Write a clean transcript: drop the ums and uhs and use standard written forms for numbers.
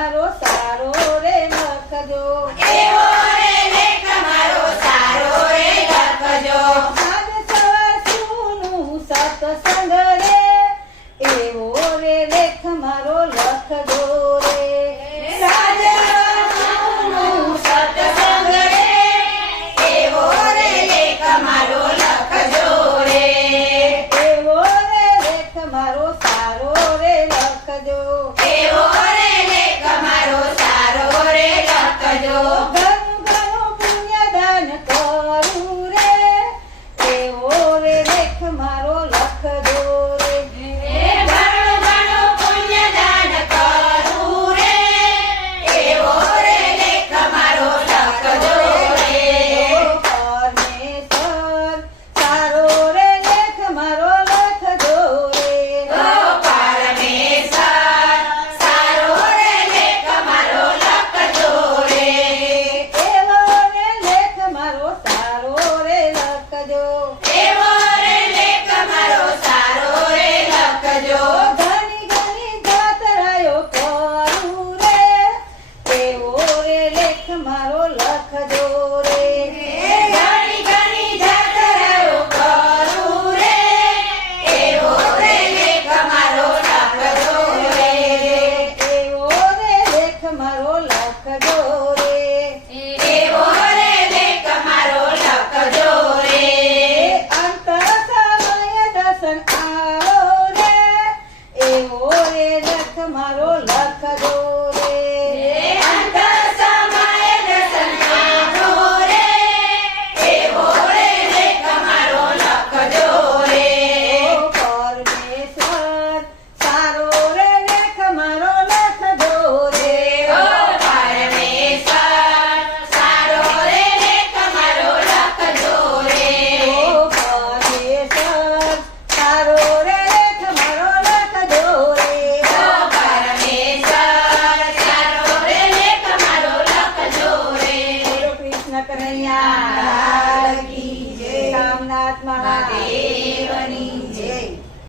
મારો સારો રે લખજો એવો રે લેખ મારો સારો રે લખજો સાંજ સવાર સુનું સત્સંગ રે એવો રે લેખ મારો લખજો રે સાંજ સવારનું સત્સંગ રે એવો રે લેખ મારો લખજો રે એવો રે લેખ મારો સારો રે લખજો એવો રે લેખ મારો સારો રે લખજો ઘણું ઘણું પુણ્યદાન કરું રે એવો રે લેખ મારો લખજો રે ઘણું ઘણું પુણ્યદાન કરું રે એવો રે લેખ મારો લખજો રે પરમેશ્વર સારો રે લેખ મારો લખજો રે ઓ પરમેશ્વર સારો રે લેખ મારો લખજો રે એવો રે લેખ મારો સારો રે લખજો એવો રે લેખ મારો સારો રે લખજો ઘણી ઘણી જાત્રાઓ કરું રે એવો રે લેખ મારો લખજો રે ઘણી ઘણી જાત્રાઓ કરું રે એવો રે લેખ મારો લખજો રે એવો રે લેખ મારો લખજો રે એવો રે લેખ મારો લખજો રે અંત સમય દર્શન આવો રે એવો રે લેખ મારો લખજો રે અંત સમય દર્શન આવો રે એવો રે લેખ મારો લખજો રે પરમેશ્વર સારો રે લેખ મારો લખજો રે ઓ પરમેશ્વર સારો રે લેખ મારો લખજો રે પરમેશ્વર સારો રે લેખ મારો લખજો રે ઓ પરમેશ્વર સારો રે લેખ મારો લખજો રે બોલો કૃષ્ણ કનૈયા કી જય. રામનાથ મહાદેવ